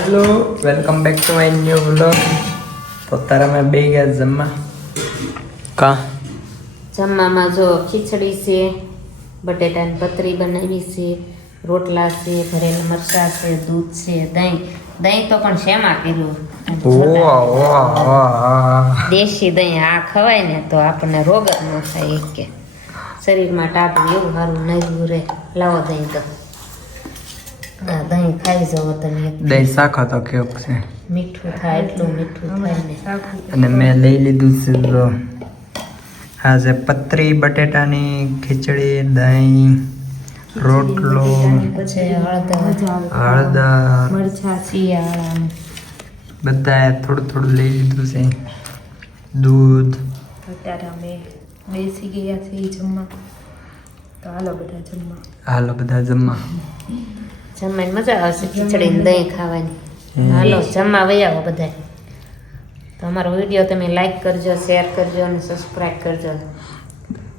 Hello welcome back to my new vlog. तो तारा मैं બે ગયા જમવા કા જમવામાં જો ખીચડી છે, બટેટાની પતરી બનાવી છે, રોટલા છે, ભરેલા મરચાં છે, દૂધ છે, દહીં તો પણ શેમાં કર્યું? દેશી દહીં આ ખવાય ને તો આપણને રોગ જ ન થાય કે શરીરમાં ટાટું એવું સારું નહીં રહે. લાવો દહીં તો હા દહીં ખાઈ જાઓ તમે. દહીં શાખો તો કેવું છે, મીઠું થાય એટલું મીઠું થાય ને. અને મેં લઈ લીધું છે તો આ છે પતરી બટેટાની ખીચડી, દહીં, રોટલો, પછી હળદર, મરચાં, શિયાળા બધા થોડું થોડું લઈ લીધું છે. દૂધ. અત્યારે અમે બેસી ગયા છીએ જમવા, તો હાલો બધા જમવા. હાલો બધા જમવા. જમવાની મજા આવશે, ખીચડી ને દહીં ખાવાની. હાલો જમવા વહી આવો બધા. તો અમારો વિડીયો તમે લાઈક કરજો, શેર કરજો અને સબસ્ક્રાઈબ કરજો.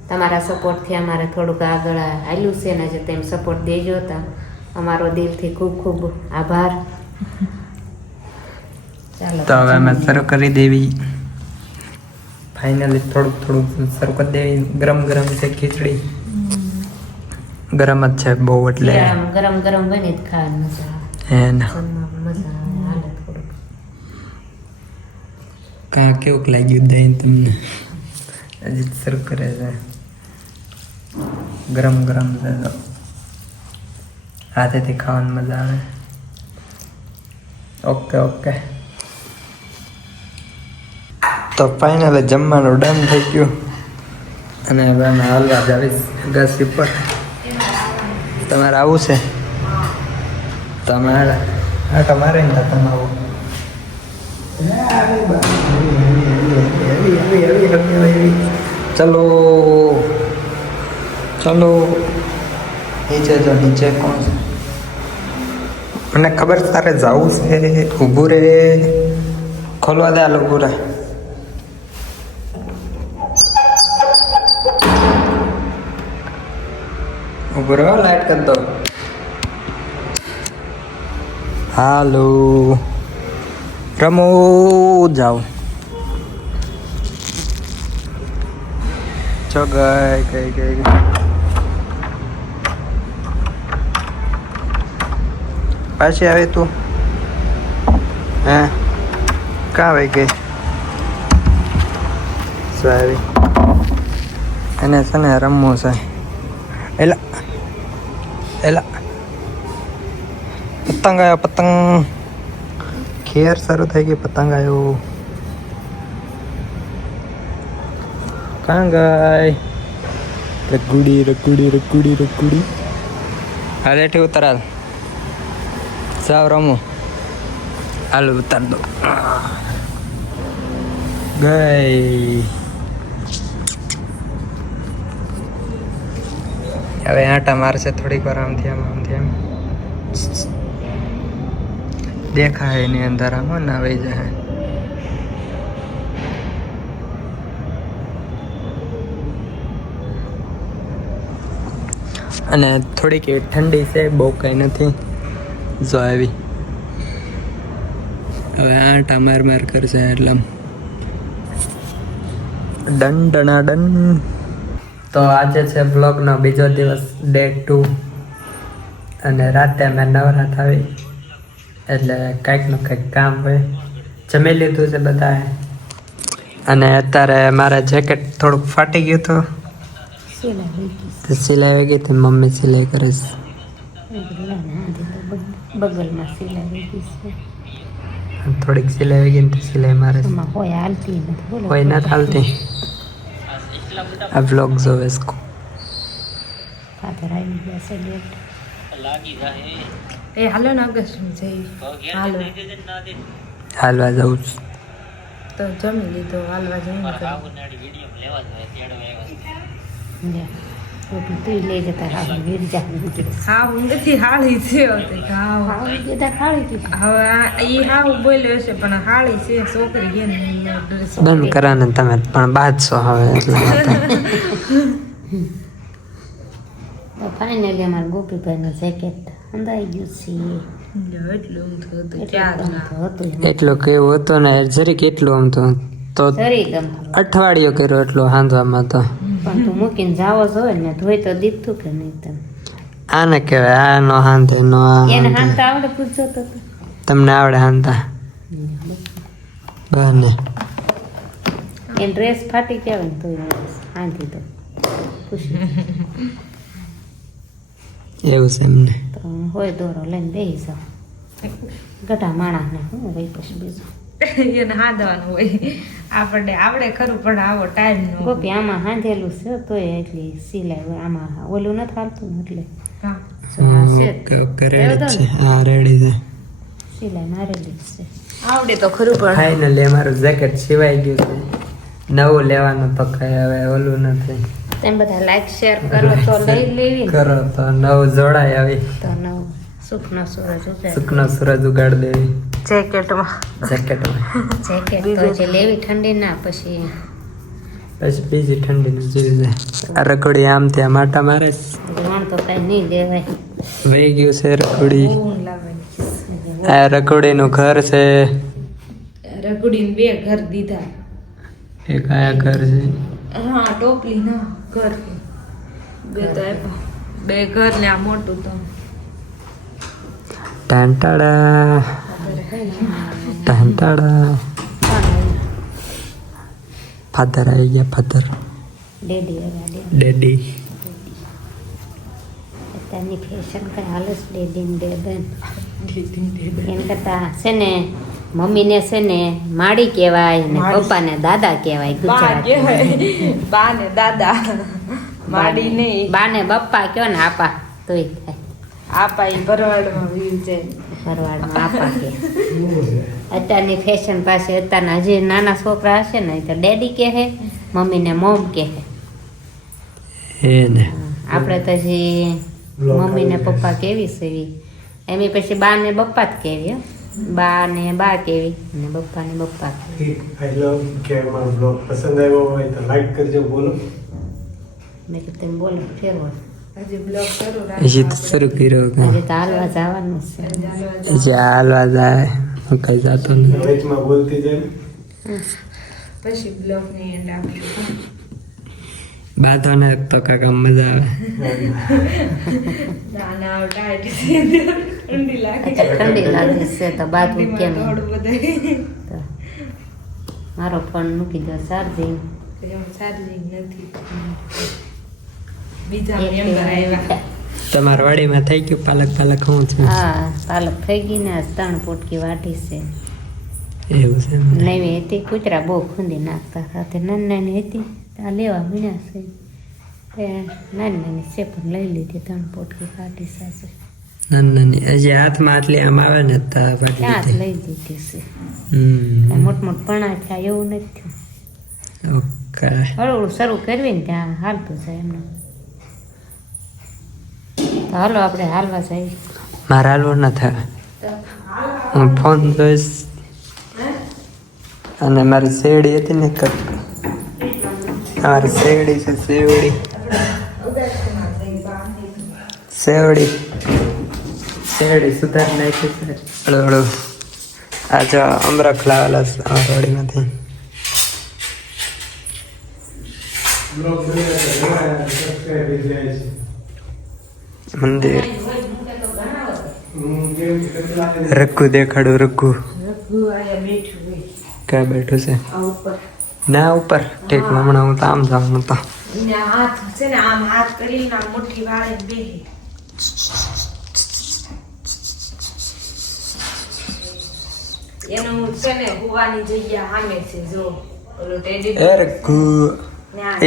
તમારા સપોર્ટથી અમારે થોડુંક આગળ હાલ્યું છે ને, જે તેમ સપોર્ટ દેજો. તો અમારો દિલથી ખૂબ ખૂબ આભાર. ચાલો તો હવે અમે શરૂ કરી દેવી. ફાઇનલી થોડુંક શરૂ કરી દેવી. ગરમ ગરમ છે ખીચડી, ગરમ જ છે બહુ, એટલે ગરમ ગરમ બની જ ખાવાની મજા હે ને. આવે, મજા આવે. હાલે થોડુંક કાં કેવું લાગ્યું દહીં તમને? હજી શરૂ કરે છે. ગરમ ગરમ છે તો હાથેથી ખાવાની મજા આવે. Okay okay. તો ફાઇનલી જમવાનું ડન થઈ ગયું અને હવે અમે હાલવા જાવીશ ઘાસી પર. તમારે આવું છે? તમારે હા તમારે ને તમે આવો. ચલો ચલો નીચે જો. નીચે કોણ છે? મને ખબર છે તારે જવું છે. ઊભું રે, ખોલવા દે. હાલ ઊભું રહે. ઊભું રહો, લાઈટ કરી દો. હાલો રમો જાઓ. ચો ગઈ પાછી આવે તું? હે કાં આવી ગઈ? શું આવી? એને છે ને રમવું છે. એલા પતંગ આવ્યો, પતંગ. ખેર શરૂ થઈ ગઈ, પતંગ આવ્યો. કાં ગઈ? રગુડી. હાલ એઠી ઉતાર. હાલ જાવ રમો. હાલ ઉતાર દો. ગઈ. હવે આટા મારશે થોડીક વાર. આમથી આમ દેખાય એની અંદર આમાં ના આવી જાય. અને થોડીક એવી ઠંડી છે, બહુ કંઈ નથી. જો આવી હવે આટા માર કરશે એટલે ડન. તો આજે છે બ્લોગનો બીજો દિવસ, ડે 2. અને રાતે અમે નવરાત આવી એટલે કંઈકનું કંઈક કામ હોય. જમી લીધું છે બધાએ. અને અત્યારે મારા જેકેટ થોડુંક ફાટી ગયું હતું તો સિલાઈ આવી ગઈ હતી. મમ્મી સિલાઈ કરે છે. બગલમાં સિલાઈ થોડીક સિલાઈ આવી ગઈ ને સિલાઈ મારે છે. હોય હાલતી નથી, કોઈ ના ચાલતી. આ બ્લોગ જોવે છે. ફાધર આવી ગયા છે લેટ. એ હાલો ને અગસ્ટમાં જઈ. હાલો હાલવા જવું છું. તો જમી લીધો, હાલવા જઈને તું લઈ જતા હા હું નથી હાળી છે. હવે એ હાવ બોલ્યો હશે પણ હાળી છે છોકરી. બંધ કરાને તમે પણ બાદશો હવે એટલા માટે. ફાઇનલી અમારા ગોપીભાઈનું જેકેટ અંદાઈ ગયું છે. એટલું ઊંધું હતું એટલું ચાર ગમતું હતું એમ. એટલો કેવું હતો ને જરીક એટલું આમ તો જરી ગમતું. અઠવાડિયો કર્યો એટલો હાંધવામાં તો પણ તું મૂકીને જાવો જોઈએ ને ધોઈ તો દીધું કે નહીં તને? આને કહેવાય આ નો હાંધે નો આ એને હાંધે. હાંતા આવડે પૂછજો તો તું. તમને આવડે હાંધતા બને એ ડ્રેસ ફાટી કહેવાય ને તોય હાંધી તો ખુશી એવું છે એમને તો હોય દોરો લઈને બેસી જાઓ. ગઢા માણસને શું હોય પછી બીજું. એને હાંધવાનું હોય આપણને આવડે ખરું પણ આવો ટાઈમ નો ગોપી આમાં હાંધેલું છે તોય એટલી સિલાઈ હોય આમાં ઓલું નથી હાલતું ને એટલે હા જો આ છે ઓકે રેડી છે હા રેડી છે સિલાઈ મારેલી જ છે. આવડે તો ખરું પણ ફાઇનલી અમારું જેકેટ સિવાય ગયું છે નવું લેવાનું તો કઈ હવે ઓલું નથી તેમ બધા લાઈક શેર કરો તો લઈ લેવી ને. કરો તો નવું જોડાય આવી તો નવ સુખનો સૂરજ ઉગે. સુખનો સૂરજ ઉગાડ દેવી જેકેટમાં જેકેટમાં જેકેટ તો જે લેવી ઠંડી ના પછી પછી બીજી ઠંડીનું જીવ છે આ રખોડી આમ ત્યાં માટા મારે છે. વણ તો કઈ નહીં દેવાય. વહી ગયું છે રખોડી ઊન લાવવાની આ રખોડીનું ઘર છે રગડીને 2 ઘર દીધા એક આયા ઘર છે હા ટોપલી ના ઘર 2 તો આપ્યા 2 ઘર ને આ મોટું તો ટાંટાડા ટાંટાડા ફાધર આવી ગયા ફાધર ડેડી હવે ડેડી અત્યારની ફેશન કઈ હાલે જ ડેડી ને ડેડન એમ કરતા છે ને મમ્મીને છે ને માડી કહેવાય ને પપ્પાને દાદા કહેવાય ગુજરાતી. બા ને દાદા માડી નહીં બાને બપ્પા કયો ને આપા તોય થાય. આપા ઈ ભરવાડમાં વીર છે ભરવાડમાં આપા કે અત્યારની ફેશન પાસે અત્યારના હજી નાના છોકરા હશે ને એ તો ડેડી કહે મમ્મીને મોમ કહે. એ ને આપણે તો હજી મમ્મીને પપ્પા કેવી છે એવી એમ પછી બા ને બપ્પા જ કેવી હો. બા ને બા કેવી ને બપ્પા ને બપ્પા કેવી. આઈ લવ કે અમારો બ્લોગ પસંદ આવ્યો હોય તો લાઈક કરજો બોલો મેં કીધું તમે બોલો ફેરવો. હજી બ્લોગ શરૂ હજી તો શરૂ કર્યો કે હજી તો હાલવા જવાનું જ છે. હજી હાલવા જાય હું કઈ જાતો નથી વચમાં બોલતી જાય પછી બ્લોગ ની એન્ડ આપીશું બાંધવાને તો કાકા મજા આવે નાના ટાઈટ ઠંડી લાગે અત્યારે ઠંડી લાગે છે તો બાથરૂમ કેમ થોડું બધું તો મારો ફોન મૂકી દો ચાર્જિંગ. ચાર્જિંગ નથી બીજા મેમ્બર આવ્યા તમારા વાડીમાં થઈ ગયું પાલક પાલક શું છે હા પાલક થઈ ગઈ ને આજ 3 પોટકી વાટી છે. એવું છે એમ. નવી હતી કૂતરા બહુ ખૂંદી નાખતા સાથે નાની નાની હતી આ લેવા મળ્યા છે તે નાની નાની છે પણ લઈ લીધી 3 પોટકી કાઢી સાચે નાની નાની હજી હાથમાં આટલી આમ આવે ને તો પાડી ત્યાં જ દીધી. લઈ દીધી છે. હમ મોટ મોટ પણા થયા એવું નથી થયું. ઓકે હળવું શરૂ કરવી ને ત્યાં હાલતું જાય એમને. તો હાલો આપણે હાલવા જઈએ. મારે હાલવું ન થાય હું ફોન જોઈશ અને મારી શેરડી હતી ને અમારી શેરડી છે શેવડી શેવડી શેરડી સુધારી નાખી છે હળવું હળવું આ જો અમરખ લાવેલા છે અમારા વાડીમાંથી બ્લોગ જોઈએ તો સબસ્ક્રાઇબ થઈ જાય છે મંદિર હું કેમ કે કેટલા રઘુ દેખાડું રઘુ આયા બેઠું હોય ક્યાં બેઠું છે આ ઉપર ના ઉપર ઠીક હમણાં હું તો આમ જવાનું તો ને હાથ છે ને આમ હાથ કરીને આમ મુઠ્ઠી વાળે બેહે એનું છે ને હોવાની જગ્યા સામે છે જો ઓલો ટેડી એ રઘુ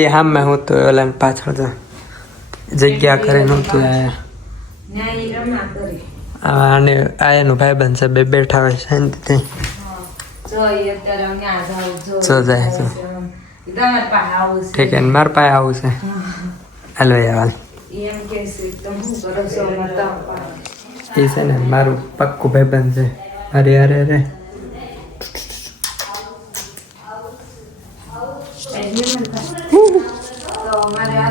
એ હામે હું તો ઓલા પાછળ જા જગ્યા કરીને હું તો આયા ન્યા ઈ રમા કરે અને આ એનું ભાઈબંધ છે બે બેઠા હોય શાંતિથી જો ઈ અત્યારે ન્યા જાવ જો જો જાય, જો. તમાર પાસે આવું છે ઠીક છે મારા પાસે આવું છે હાલો યાર ઈ એમ કે છે તમે શું કરો છો માતા એ છે ને મારું પક્કું ભાઈબંધ છે અરે અરે અરે તો મારે આ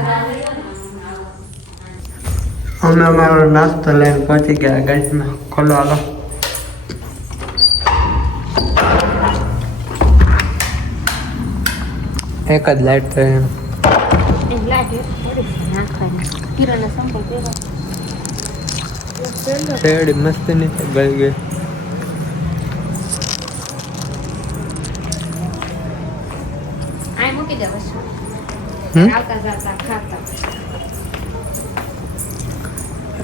અમે અમારો નાસ્તો લઈને પહોંચી ગયા ગાઈસમાં. ખોલો હાલો. એક જ લાઈટ થઈ એમ લાગે થોડી નાખવાની કિરણને સંપલ પહેરો શેરડી મસ્તી ની તો ગઈ ગઈ. આ મૂકી દે બસ આવતા જતા ખાતા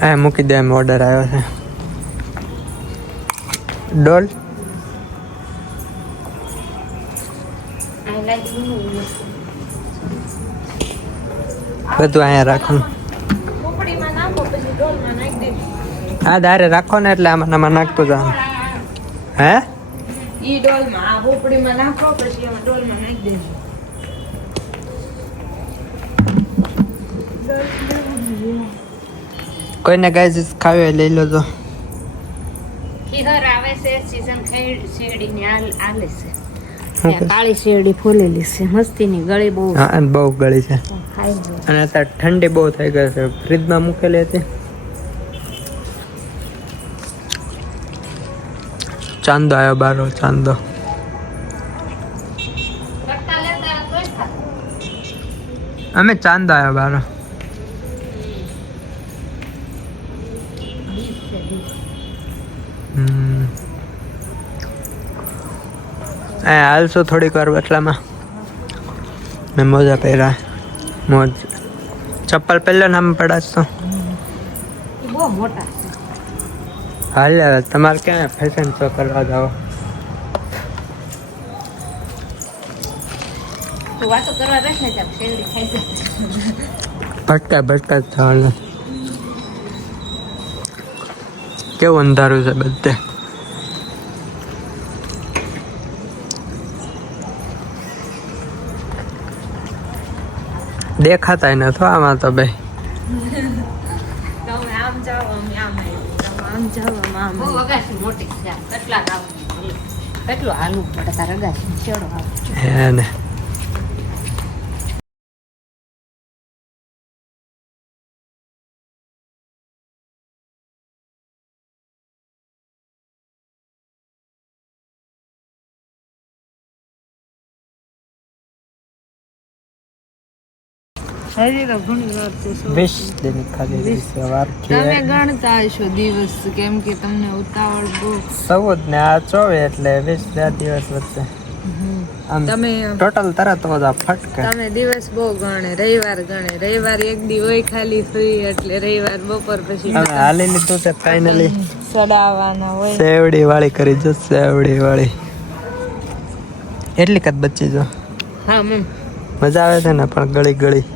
આ મૂકી દે. એમ ઓર્ડર આવ્યો છે ડોલ. આ લાગી બધું અહીંયા રાખવાનું. કોપડીમાં નાખો પછી ડોલમાં નાખી દે. આ દારે રાખો ને એટલે આમાં નાખતો જવાનું. હે ઈ ડોલમાં આ કોપડીમાં નાખો પછી એમાં ડોલમાં નાખી દે. કોઈને ગાઈસ ખાવી હોય લઈ લો તો. ખીહર આવે છે સીઝન શેરડીની આલે છે શું કે? કાળી શેરડી ફૂલેલી છે મસ્તીની ગળી બહુ હા અને બહુ ગળી છે ખાઈ લો અને અત્યારે ઠંડી બહુ થઈ ગઈ છે. ફ્રીજમાં મૂકેલી હતી. ચાંદો આવ્યો બારો ચાંદો. કટ્ટા લેતા તોય ખા અમે ચાંદો આવ્યો બારો. હાલશું થોડીક વાર એટલામાં. મેં મોજા પહેર્યા. મોજ ચપ્પલ પહેલો નામ પડાશ તો ઈ બહુ મોટા છે હાલ હવે તમારે ક્યાં ફેશન શો કરવા જાઓ? તો વાતો કરવા બેસ ને ત્યાં શેરડી ખાઈ જાય ભટકા થવાનું. કેવું અંધારું છે બધે. દેખાતા નથી આમાં તો ભાઈ. તમે આમ જાઓ અમે આમ આવીએ. તમે આમ જાઓ અમે આમ બહુ આવીએ. અગાસી મોટી છે કેટલા ગામ કેટલું હાલવું પડે તાર અગાસી છેડો આવે હે ને હજી તો ઘણી વાર છે. 20 દિન ખાલી સવાર તમે ગણતા હશો દિવસ કેમ કે તમને ઉતાવળ બહુ. 14 ને આ 24 એટલે 20 દિવસ વચ્ચે આમ તમે ટોટલ તરત જ આ ફટકે. તમે દિવસ બહુ ગણે રવિવાર ગણે રવિવાર એક દી હોય ખાલી ફ્રી એટલે રવિવાર બપોર પછી હવે હાલી લીધું છે ફાઇનલી. સડાવવાના હોય. સેવડી વાળી કરી જો. સેવડી વાળી એટલી કદ બચી જો. હા મમ મજા આવે છે ને પણ ગળી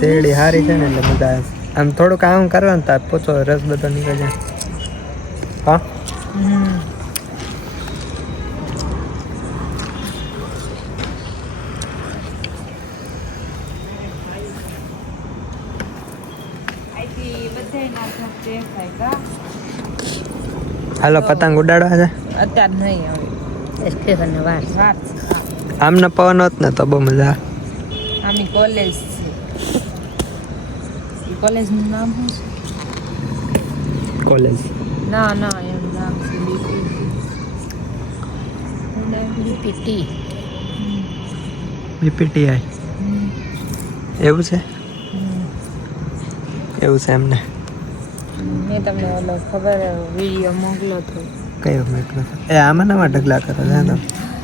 શેરડી હારી છે ને એટલે મજા આવે છે. આમ થોડુંક આમ કરવાનું તાર પોચો રસ બધો નીકળી જાય. હા હાલો પતંગ ઉડાડવા છે. અત્યારે નહીં હવે એસ્કેફને વાર વાત છે. આમને પવન હોત ને તો બહુ મજા આવે. આમી કોલેજ છે. કોલેજનું નામ શું છે? કોલેજ ના એનું નામ છે પીટી બીપીટીઆઈ એવું છે એમને. મેં તમને ઓલો ખબર વિડીયો મોકલો હતો. કયો મેકલો એ આમાં નવા ઢગલા કરે છે તો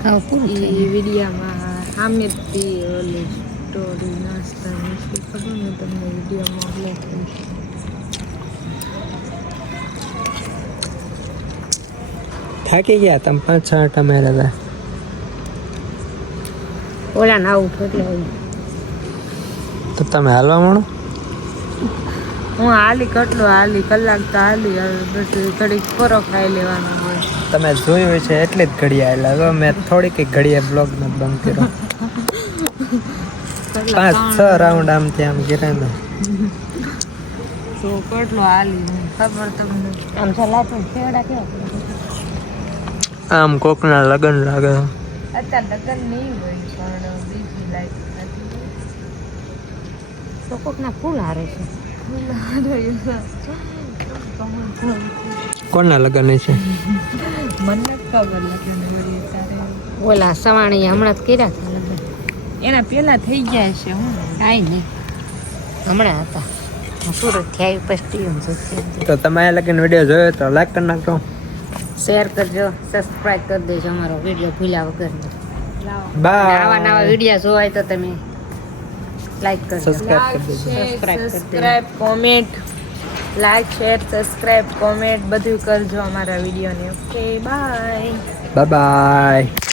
હા પૂરું એ વિડીયામાં સામેથી ઓલી સ્ટોરી નાસ્તાની શું ખબર મેં તમને વિડીયો મોકલો હતો. થાકી ગયા તમે 5-6 આટા માર્યા ઓલા ના આવું એટલે તો તમે હાલવા માંડો. હું હાલી કેટલું હાલી કલાક તો હાલી હવે પછી ઘડીક ખોરો ખાઈ લેવાનો હોય. તમે જોયું છે એટલી જ ઘડી આવેલા. હવે મેં થોડીક ઘડીએ બ્લોગ નથી બંધ કર્યો. 5-6 રાઉન્ડ આમથી આમ કર્યા ને. તો કેટલું હાલી ખબર તમને. આમ ચલાતું ફેવડા કેવા આમ કોકના લગન લાગે. અત્યારે લગ્ન નહીં હોય પણ બીજી લાઈફ નથી. તો કોકના ફૂલ હારે છે. કોના લગ્ન છે? મને ખબર લગ્ન વળી તારે ઓલા સવાણી હમણાં જ કર્યા હતા લગ્ન. એના પેલા થઈ ગયા છે હું કાંઈ નહીં, હમણાં હતા. હું સુરતથી આવી પછી જોતી. તો તમે આ લગન વિડીયો જોયો તો લાઈક કરી નાખજો, શેર કરજો, સબસ્ક્રાઈબ કરી દેજો અમારો વિડીયો ભૂલ્યા વગર. બાય. આવા નવા વિડીયો જોવાય તો તમે લાઈક કરજો, સબસ્ક્રાઇબ કરી દેજો. Subscribe comment like share subscribe comment બધું કરજો અમારા વિડીયોને. Okay bye. Bye bye.